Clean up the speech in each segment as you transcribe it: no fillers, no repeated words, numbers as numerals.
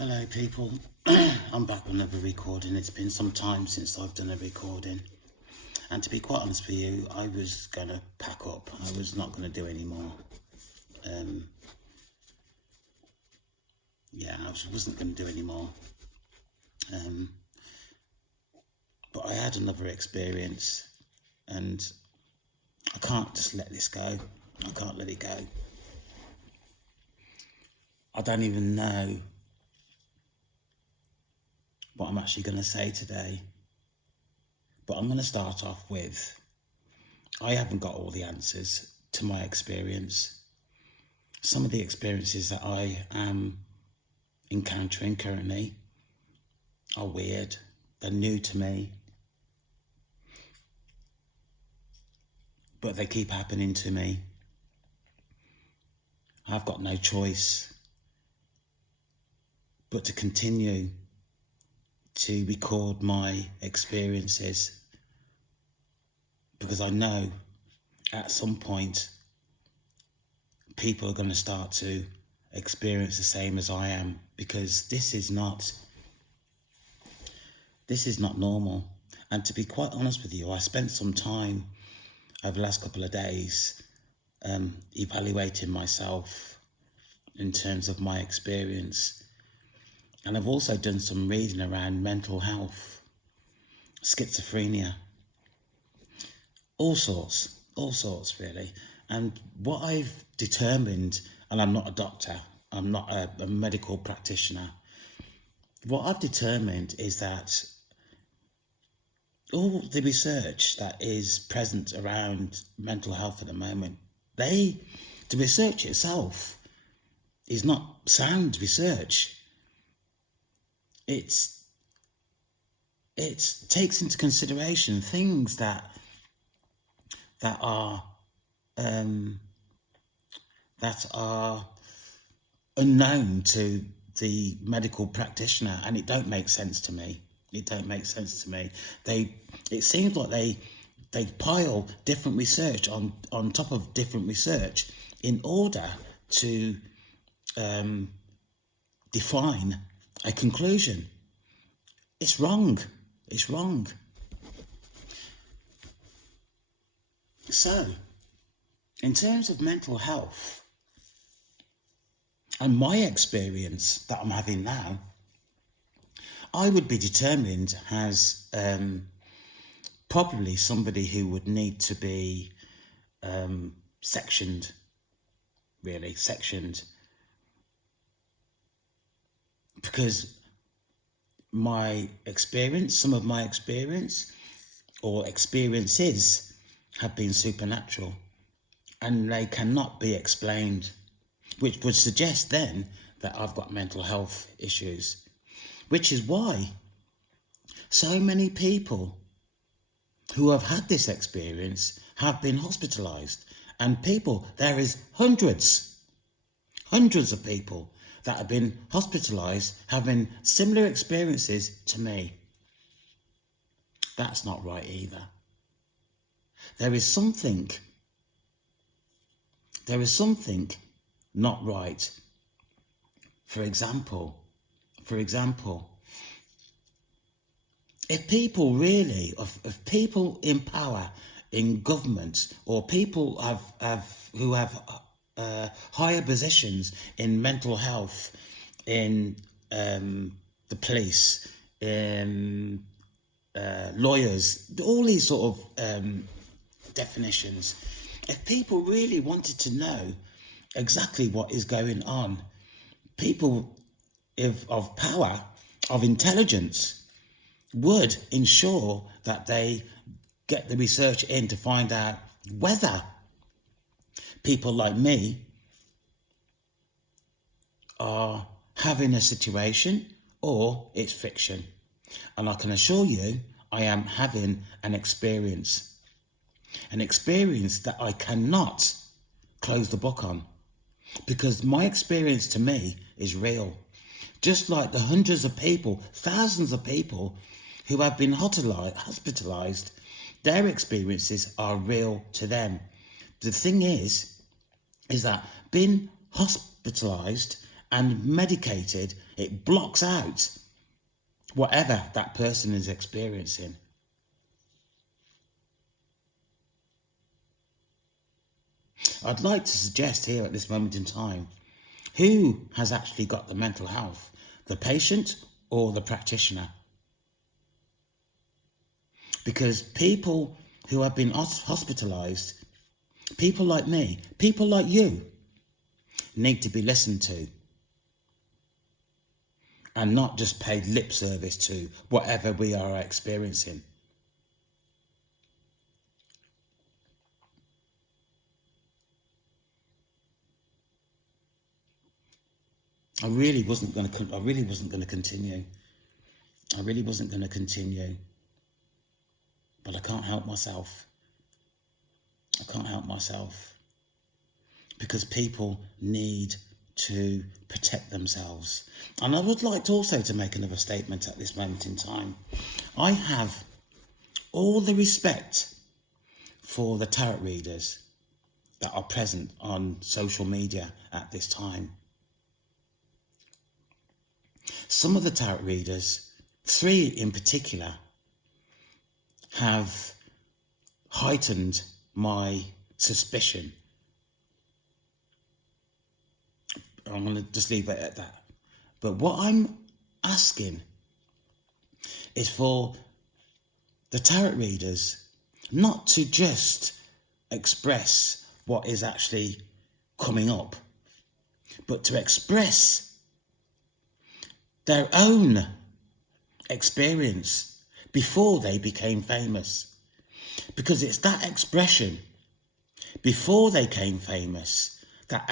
Hello people, I'm back with another recording. It's been some time since I've done a recording, and to be quite honest with you, I was going to pack up. I was not going to do any more. Wasn't going to do any more. But I had another experience, and I can't just let this go. I can't let it go. I don't even know what I'm actually going to say today. But I'm going to start off with, I haven't got all the answers to my experience. Some of the experiences that I am encountering currently are weird. They're new to me. But they keep happening to me. I've got no choice but to continue to record my experiences, because I know at some point people are going to start to experience the same as I am, because this is not normal. And to be quite honest with you, I spent some time over the last couple of days evaluating myself in terms of my experience. And I've also done some reading around mental health, schizophrenia, all sorts really. And what I've determined, and I'm not a doctor, I'm not a medical practitioner, what I've determined is that all the research that is present around mental health at the moment, the research itself is not sound research. It takes into consideration things that are unknown to the medical practitioner, and it don't make sense to me. It seems like they pile different research on top of different research in order to define a conclusion. It's wrong. So, in terms of mental health and my experience that I'm having now, I would be determined as probably somebody who would need to be sectioned, because some of my experience or experiences have been supernatural, and they cannot be explained, which would suggest then that I've got mental health issues, which is why so many people who have had this experience have been hospitalized. And there is hundreds of people that have been hospitalized having similar experiences to me. That's not right either. There is something not right. For example, if people really, if people in power, in government, or people who have higher positions in mental health, in the police, in lawyers, all these sort of definitions, if people really wanted to know exactly what is going on, people of power, of intelligence, would ensure that they get the research in to find out whether people like me are having a situation or it's fiction. And I can assure you, I am having an experience that I cannot close the book on, because my experience to me is real. Just like the hundreds of people, thousands of people who have been hospitalized, their experiences are real to them. The thing is that being hospitalized and medicated, it blocks out whatever that person is experiencing. I'd like to suggest here at this moment in time, who has actually got the mental health, the patient or the practitioner? Because people who have been hospitalised, people like me, people like you, need to be listened to and not just paid lip service to whatever we are experiencing. I really wasn't going to continue. I really wasn't going to continue. But I can't help myself. I can't help myself. Because people need to protect themselves. And I would like to also to make another statement at this moment in time. I have all the respect for the tarot readers that are present on social media at this time. Some of the tarot readers, 3 in particular, have heightened my suspicion. I'm going to just leave it at that. But what I'm asking is for the tarot readers not to just express what is actually coming up, but to express their own experience before they became famous. Because it's that expression before they came famous that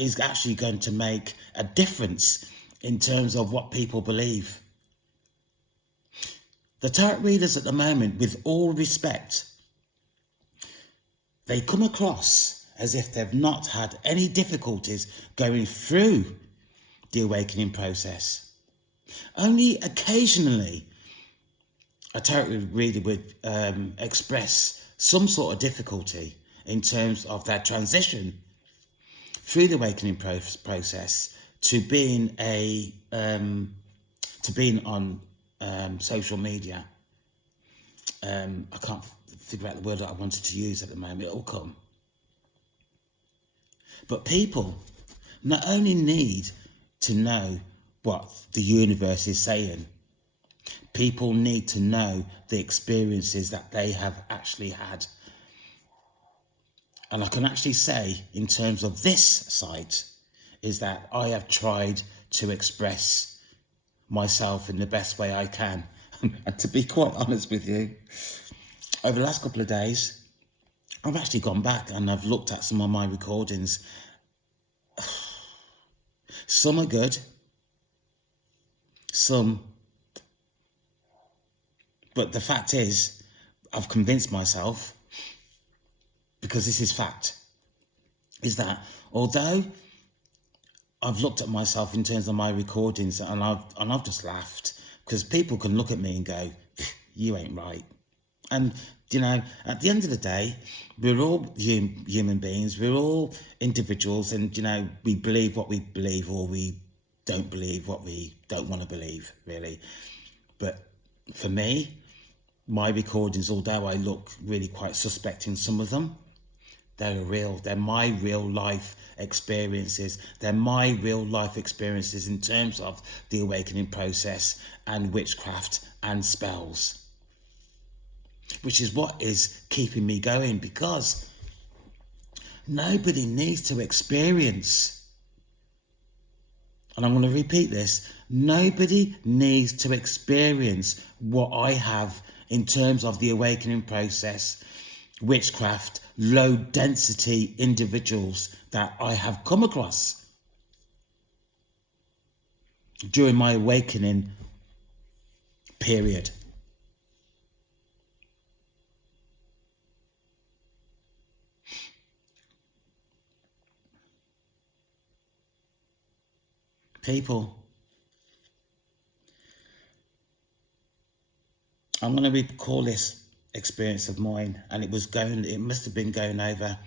is actually going to make a difference in terms of what people believe. The tarot readers at the moment, with all respect, they come across as if they've not had any difficulties going through the awakening process. Only occasionally a tarot reader would express some sort of difficulty in terms of their transition through the awakening process to being on social media. I can't figure out the word that I wanted to use at the moment. It'll come. But people not only need to know what the universe is saying, people need to know the experiences that they have actually had. And I can actually say, in terms of this site, is that I have tried to express myself in the best way I can. And to be quite honest with you, over the last couple of days, I've actually gone back and I've looked at some of my recordings. Some are good, some. But the fact is, I've convinced myself, because this is fact, is that although I've looked at myself in terms of my recordings and I've just laughed, because people can look at me and go, you ain't right. And, you know, at the end of the day, we're all human beings, we're all individuals, and, you know, we believe what we believe, or we don't believe what we don't want to believe, really. But for me, my recordings, although I look really quite suspect in some of them, they're real. They're my real life experiences. They're my real life experiences in terms of the awakening process and witchcraft and spells. Which is what is keeping me going, because nobody needs to experience, and I'm going to repeat this, nobody needs to experience what I have in terms of the awakening process, witchcraft, low density individuals that I have come across during my awakening period. People, I'm going to recall this experience of mine, and it must have been going over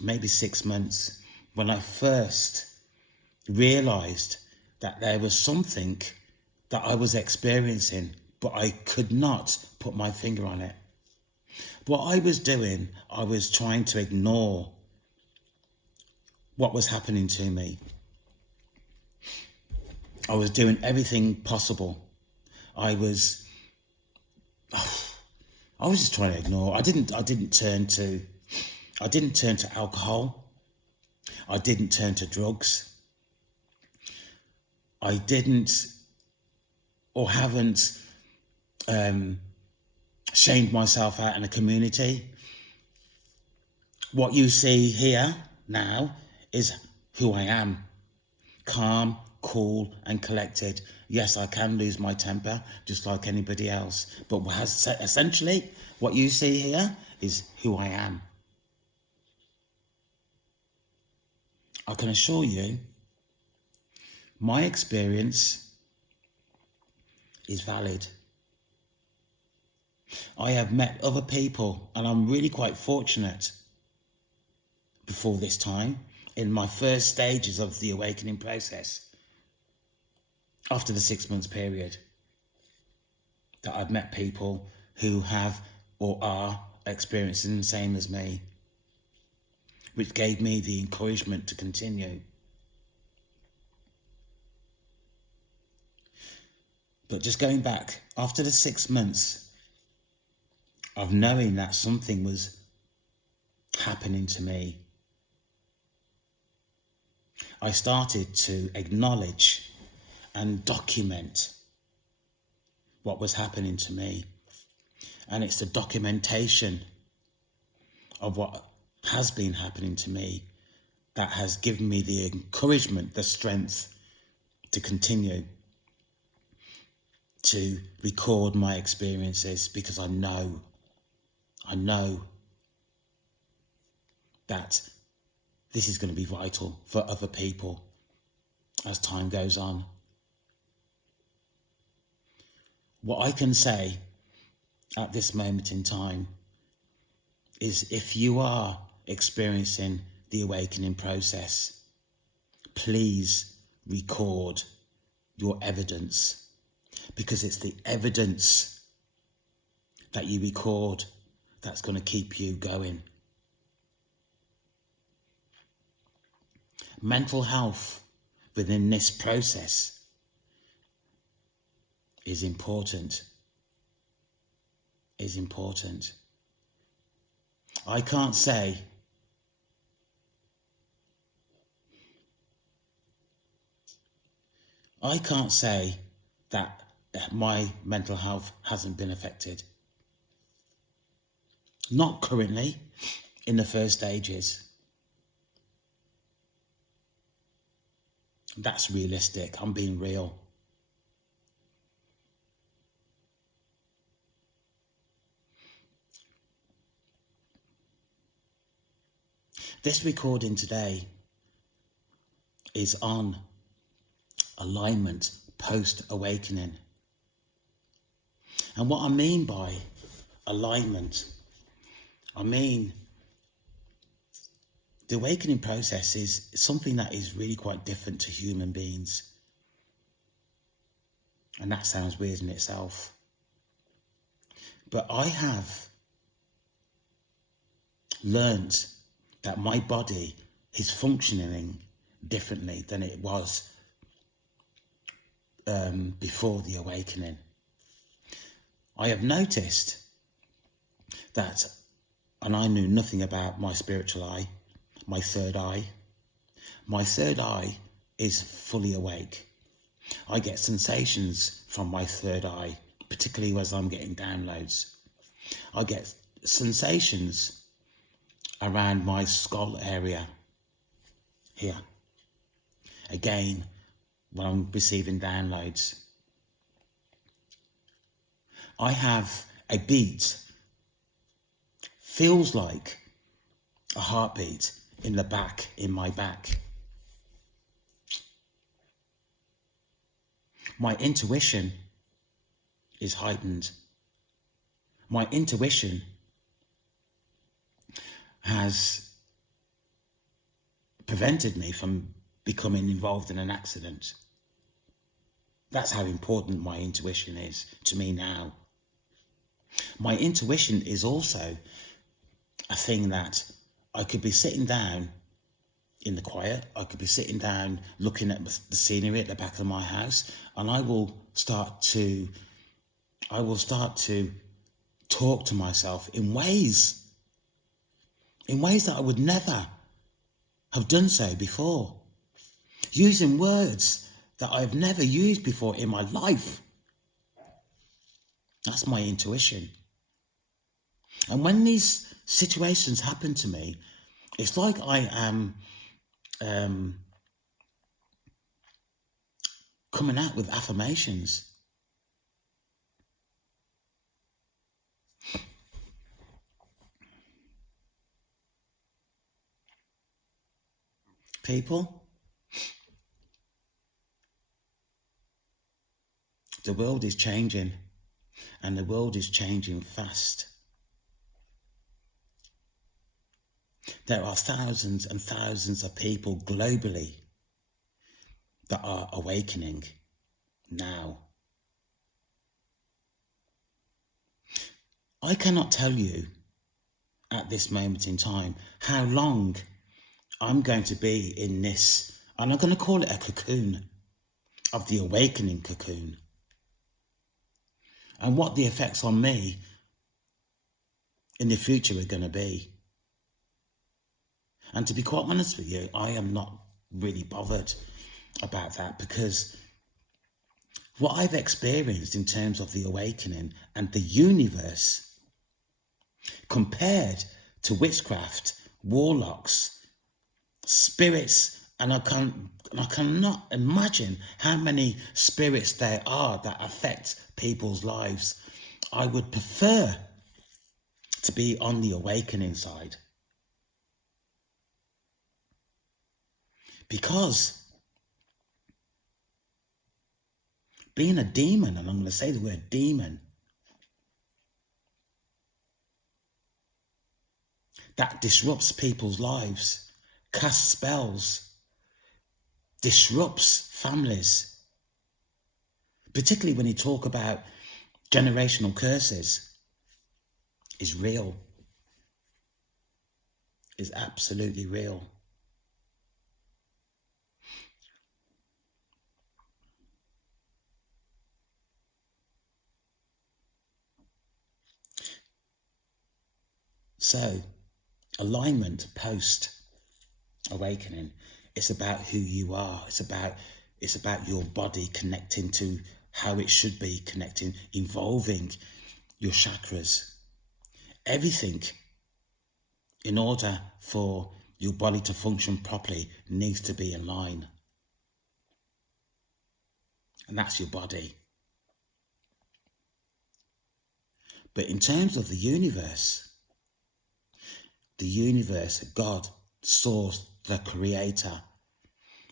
maybe 6 months when I first realized that there was something that I was experiencing, but I could not put my finger on it. What I was doing, I was trying to ignore what was happening to me. I was doing everything possible. I was just trying to ignore. I didn't turn to alcohol. I didn't turn to drugs. I didn't or haven't shamed myself out in a community. What you see here now is who I am. Calm, cool and collected. Yes, I can lose my temper just like anybody else. But essentially, what you see here is who I am. I can assure you, my experience is valid. I have met other people, and I'm really quite fortunate before this time, in my first stages of the awakening process, after the 6 months period, that I've met people who have or are experiencing the same as me, which gave me the encouragement to continue. But just going back, after the 6 months of knowing that something was happening to me, I started to acknowledge and document what was happening to me. And it's the documentation of what has been happening to me that has given me the encouragement, the strength to continue to record my experiences, because I know that this is going to be vital for other people as time goes on. What I can say at this moment in time is, if you are experiencing the awakening process, please record your evidence, because it's the evidence that you record that's going to keep you going. Mental health within this process is important. I can't say that my mental health hasn't been affected. Not currently, in the first stages. That's realistic. I'm being real. This recording today is on alignment post-awakening. And what I mean by alignment, I mean the awakening process is something that is really quite different to human beings. And that sounds weird in itself. But I have learned that my body is functioning differently than it was before the awakening. I have noticed that, and I knew nothing about my spiritual eye, my third eye. My third eye is fully awake. I get sensations from my third eye, particularly as I'm getting downloads. I get sensations around my skull area here. Again, when I'm receiving downloads. I have a beat, feels like a heartbeat in my back. My intuition is heightened. My intuition has prevented me from becoming involved in an accident. That's how important my intuition is to me now. My intuition is also a thing that I could be sitting down in the quiet, I could be sitting down looking at the scenery at the back of my house, and I will start to talk to myself in ways that I would never have done so before, using words that I've never used before in my life. That's my intuition. And when these situations happen to me, it's like I am coming out with affirmations. People, the world is changing, and the world is changing fast. There are thousands and thousands of people globally that are awakening now. I cannot tell you at this moment in time how long I'm going to be in this, and I'm going to call it a cocoon, of the awakening cocoon, and what the effects on me in the future are going to be. And to be quite honest with you, I am not really bothered about that, because what I've experienced in terms of the awakening and the universe, compared to witchcraft, warlocks, spirits, and I cannot imagine how many spirits there are that affect people's lives. I would prefer to be on the awakening side, because being a demon, and I'm going to say the word demon, that disrupts people's lives, casts spells, disrupts families, particularly when you talk about generational curses, is real, is absolutely real. So, alignment post awakening, it's about who you are. It's about your body connecting to how it should be connecting, involving your chakras, everything, in order for your body to function properly, needs to be in line. And that's your body. But in terms of the universe, God, Source, the Creator,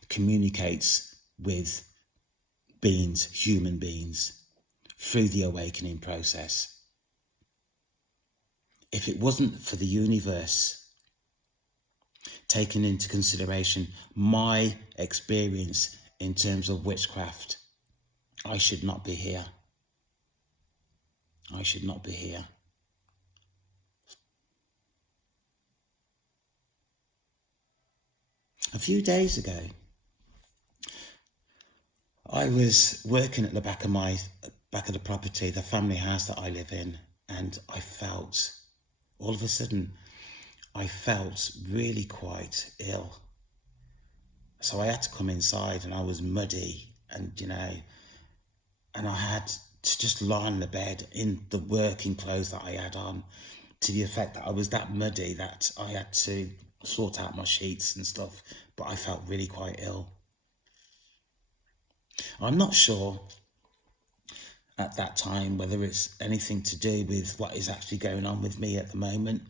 communicates with beings, human beings, through the awakening process. If it wasn't for the universe taking into consideration my experience in terms of witchcraft, I should not be here. I should not be here. A few days ago, I was working at the back of the property, the family house that I live in, and I felt, all of a sudden, I felt really quite ill. So I had to come inside, and I was muddy, and and I had to just lie on the bed in the working clothes that I had on, to the effect that I was that muddy that I had to sort out my sheets and stuff, but I felt really quite ill. I'm not sure at that time whether it's anything to do with what is actually going on with me at the moment,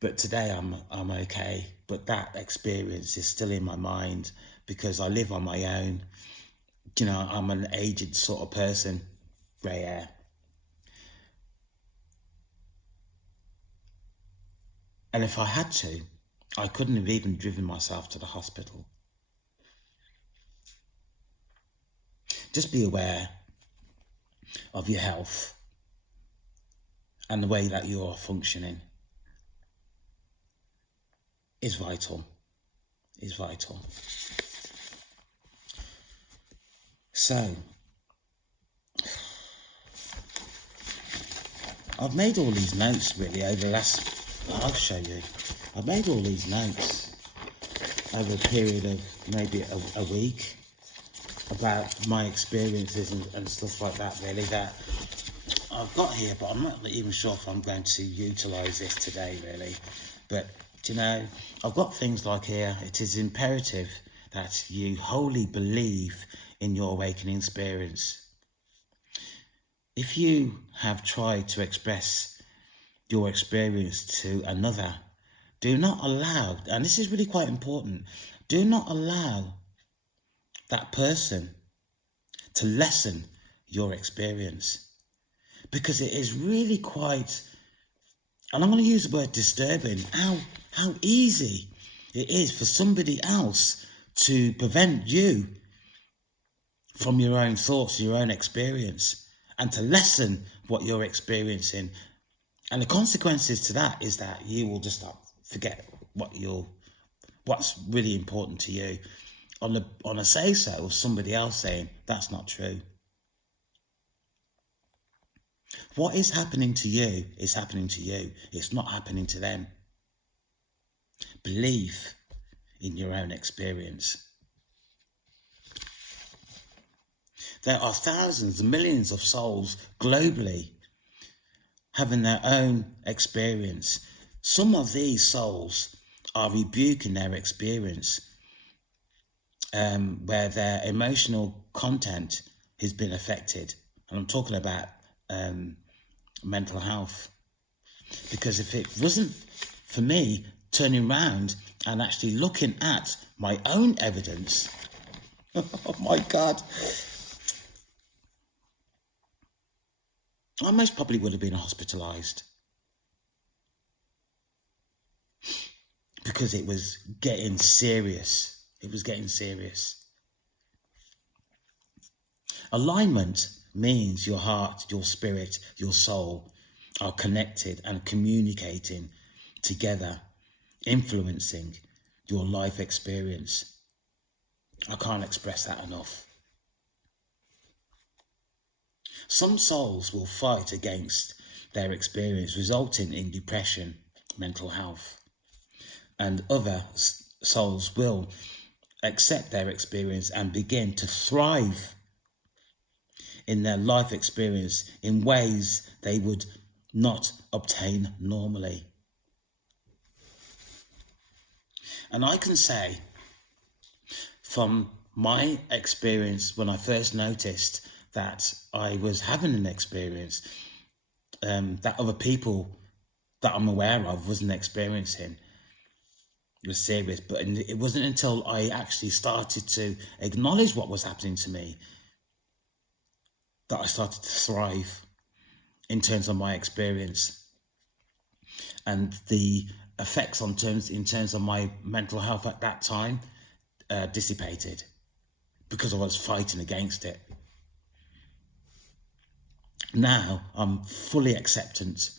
but today I'm okay. But that experience is still in my mind, because I live on my own. I'm an aged sort of person, grey hair. And if I had to, I couldn't have even driven myself to the hospital. Just be aware of your health and the way that you're functioning is vital. Is vital. So, I've made all these notes really over the last, I'll show you. I've made all these notes over a period of maybe a week about my experiences and stuff like that really that I've got here, but I'm not even sure if I'm going to utilise this today really. But, you know, I've got things like here, it is imperative that you wholly believe in your awakening experience. If you have tried to express your experience to another, do not allow, and this is really quite important, do not allow that person to lessen your experience, because it is really quite, and I'm going to use the word disturbing, how easy it is for somebody else to prevent you from your own thoughts, your own experience, and to lessen what you're experiencing. And the consequences to that is that you will just forget what's really important to you on a say-so of somebody else saying that's not true. What is happening to you is happening to you. It's not happening to them. Believe in your own experience. There are thousands, millions of souls globally having their own experience. Some of these souls are rebuking their experience where their emotional content has been affected. And I'm talking about mental health. Because if it wasn't for me turning around and actually looking at my own evidence, oh my God, I most probably would have been hospitalised. Because it was getting serious. It was getting serious. Alignment means your heart, your spirit, your soul are connected and communicating together, influencing your life experience. I can't express that enough. Some souls will fight against their experience, resulting in depression, mental health. And other souls will accept their experience and begin to thrive in their life experience in ways they would not obtain normally. And I can say from my experience when I first noticed that I was having an experience that other people that I'm aware of wasn't experiencing, it was serious. But it wasn't until I actually started to acknowledge what was happening to me that I started to thrive in terms of my experience and the effects in terms of my mental health at that time dissipated because I was fighting against it. Now I'm fully acceptant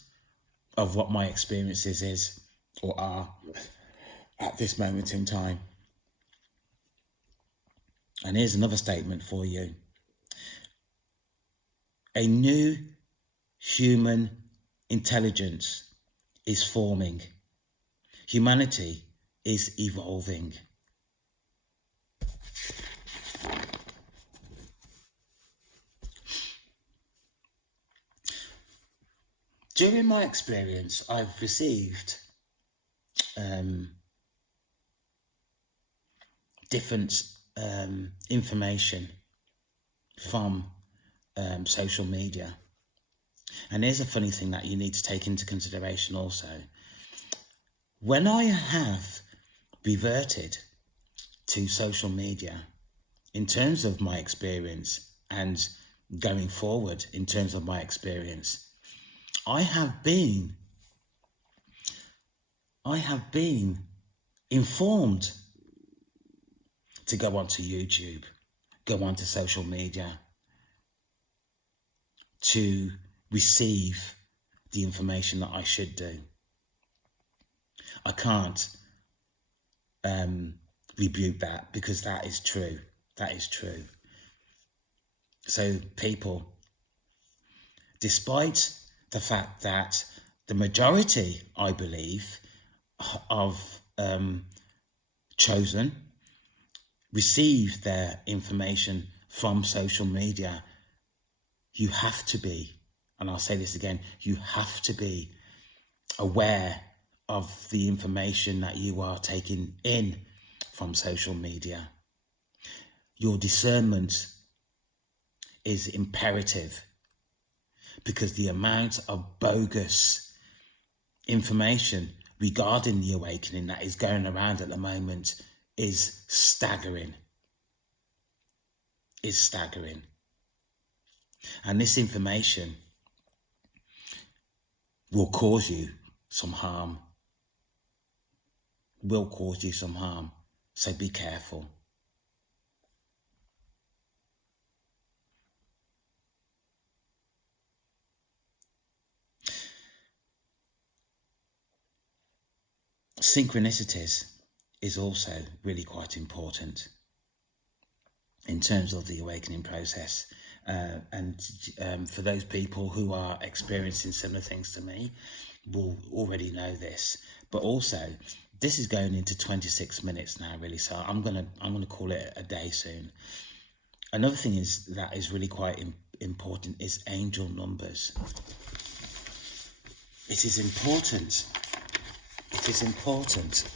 of what my experiences is or are at this moment in time. And here's another statement for you. A new human intelligence is forming. Humanity is evolving. During my experience, I've received different information from social media. And here's a funny thing that you need to take into consideration also. When I have reverted to social media in terms of my experience and going forward in terms of my experience, I have been informed to go onto YouTube, go onto social media, to receive the information that I should do. I can't rebuke that, because that is true. That is true. So people, despite the fact that the majority, I believe, of chosen receive their information from social media, you have to be, and I'll say this again, you have to be aware of the information that you are taking in from social media. Your discernment is imperative, because the amount of bogus information regarding the awakening that is going around at the moment is staggering. Is staggering. And this information will cause you some harm. Will cause you some harm. So be careful. Synchronicities is also really quite important in terms of the awakening process. And for those people who are experiencing similar things to me, will already know this. But also, this is going into 26 minutes now, really. So I'm gonna call it a day soon. Another thing is that is really quite important is angel numbers. It is important. It is important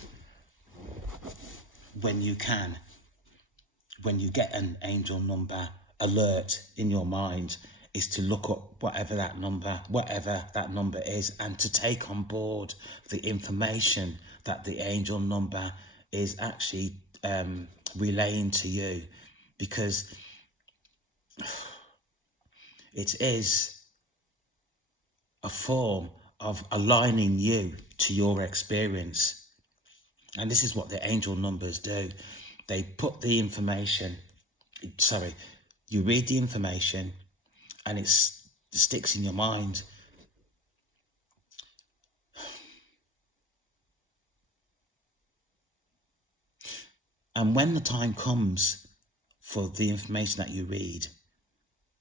when you get an angel number alert in your mind, is to look up whatever that number is, and to take on board the information that the angel number is actually relaying to you, because it is a form of aligning you to your experience. And this is what the angel numbers do. They put the information, you read the information and it sticks in your mind. And when the time comes for the information that you read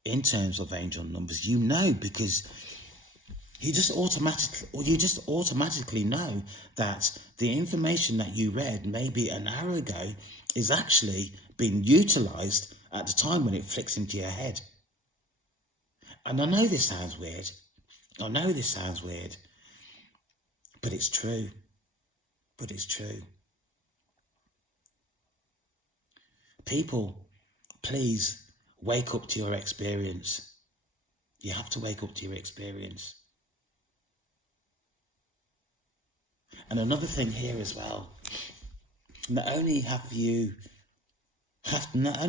in terms of angel numbers, you know, because you just automatically know that the information that you read maybe an hour ago is actually being utilized at the time when it flicks into your head. And I know this sounds weird. But it's true. People, please wake up to your experience. You have to wake up to your experience. And another thing here as well, not only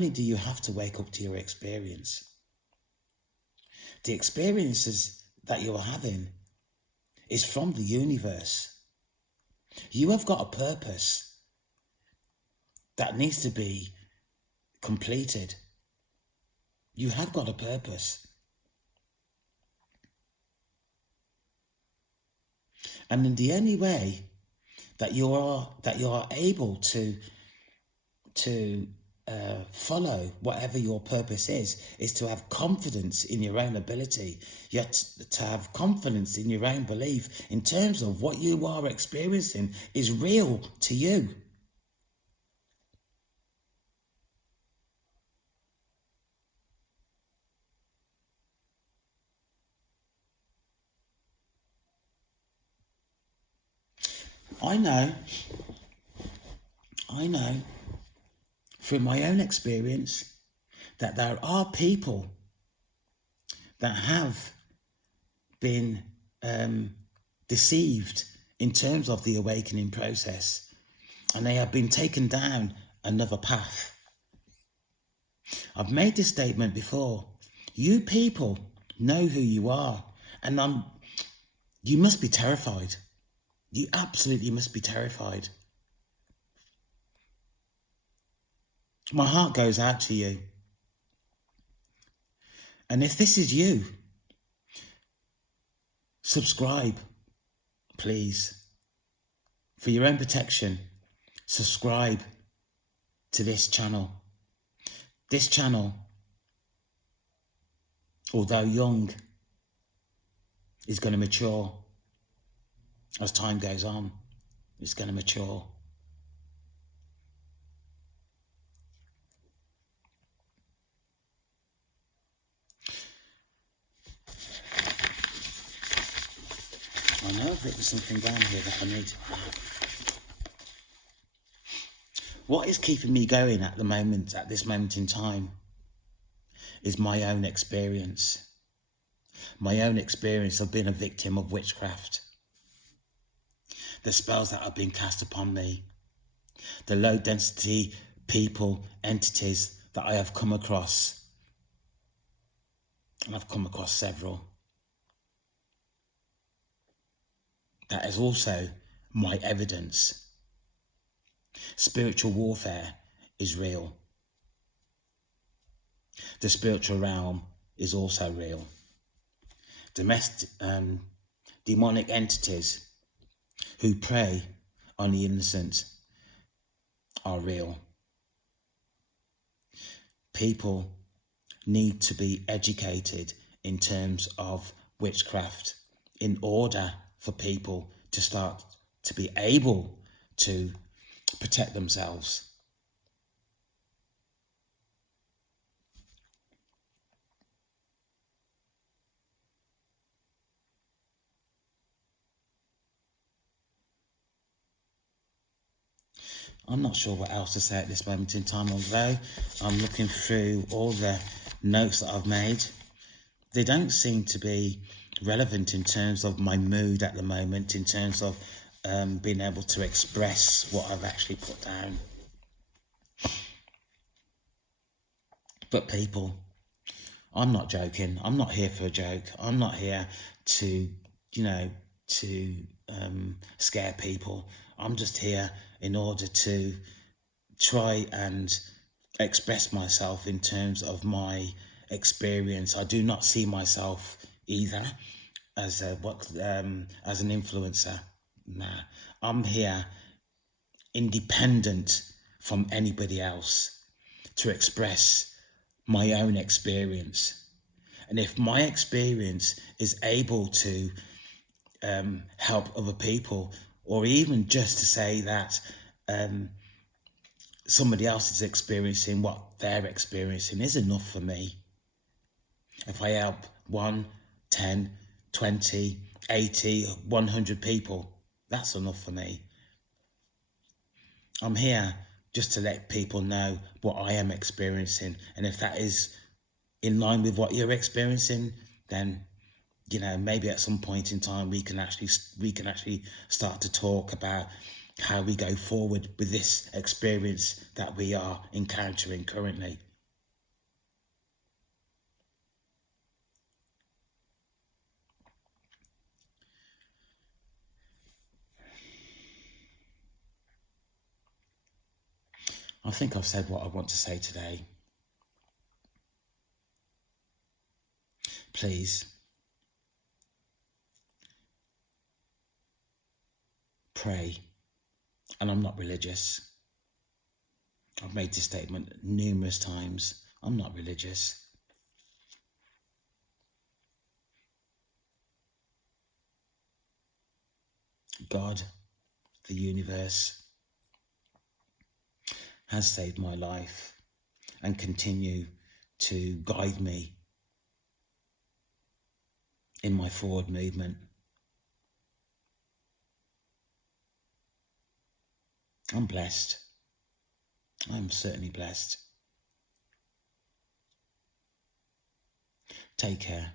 do you have to wake up to your experience, the experiences that you're having is from the universe. You have got a purpose that needs to be completed. You have got a purpose. And in the only way that you are able to follow whatever your purpose is to have confidence in your own ability, yet to have confidence in your own belief in terms of what you are experiencing is real to you. I know from my own experience that there are people that have been deceived in terms of the awakening process, and they have been taken down another path. I've made this statement before. You people know who you are, and you must be terrified. You absolutely must be terrified. My heart goes out to you. And if this is you, subscribe, please. For your own protection, subscribe to this channel. This channel, although young, is going to mature as time goes on. It's going to mature. I know I've written something down here that I need. What is keeping me going at this moment in time, is my own experience. My own experience of being a victim of witchcraft. The spells that have been cast upon me. The low density people, entities that I have come across. And I've come across several. That is also my evidence. Spiritual warfare is real. The spiritual realm is also real. Demonic entities who prey on the innocent are real. People need to be educated in terms of witchcraft in order for people to start to be able to protect themselves. I'm not sure what else to say at this moment in time, although I'm looking through all the notes that I've made. They don't seem to be relevant in terms of my mood at the moment, in terms of being able to express what I've actually put down. But people, I'm not joking. I'm not here for a joke. I'm not here to, scare people. I'm just here in order to try and express myself in terms of my experience. I do not see myself either as an influencer. Nah, I'm here independent from anybody else to express my own experience. And if my experience is able to help other people, or even just to say that somebody else is experiencing what they're experiencing, is enough for me. If I help 1, 10, 20, 80, 100 people, that's enough for me. I'm here just to let people know what I am experiencing. And if that is in line with what you're experiencing, then, maybe at some point in time we can actually start to talk about how we go forward with this experience that we are encountering currently. I think I've said what I want to say today. Please pray. And I'm not religious. I've made this statement numerous times. I'm not religious. God, the universe, has saved my life and continue to guide me in my forward movement. I'm blessed. I'm certainly blessed. Take care.